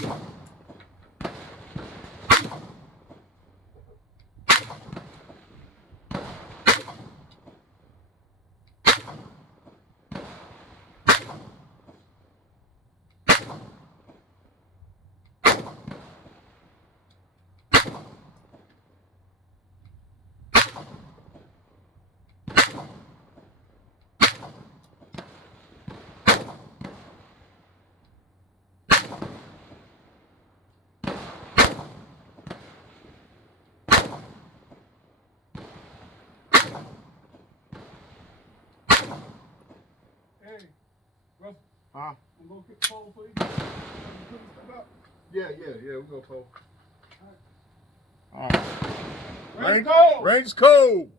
Hey, Russell. Huh? I'm gonna get pole for you. Yeah, we're gonna pull. All right. Range Range cold.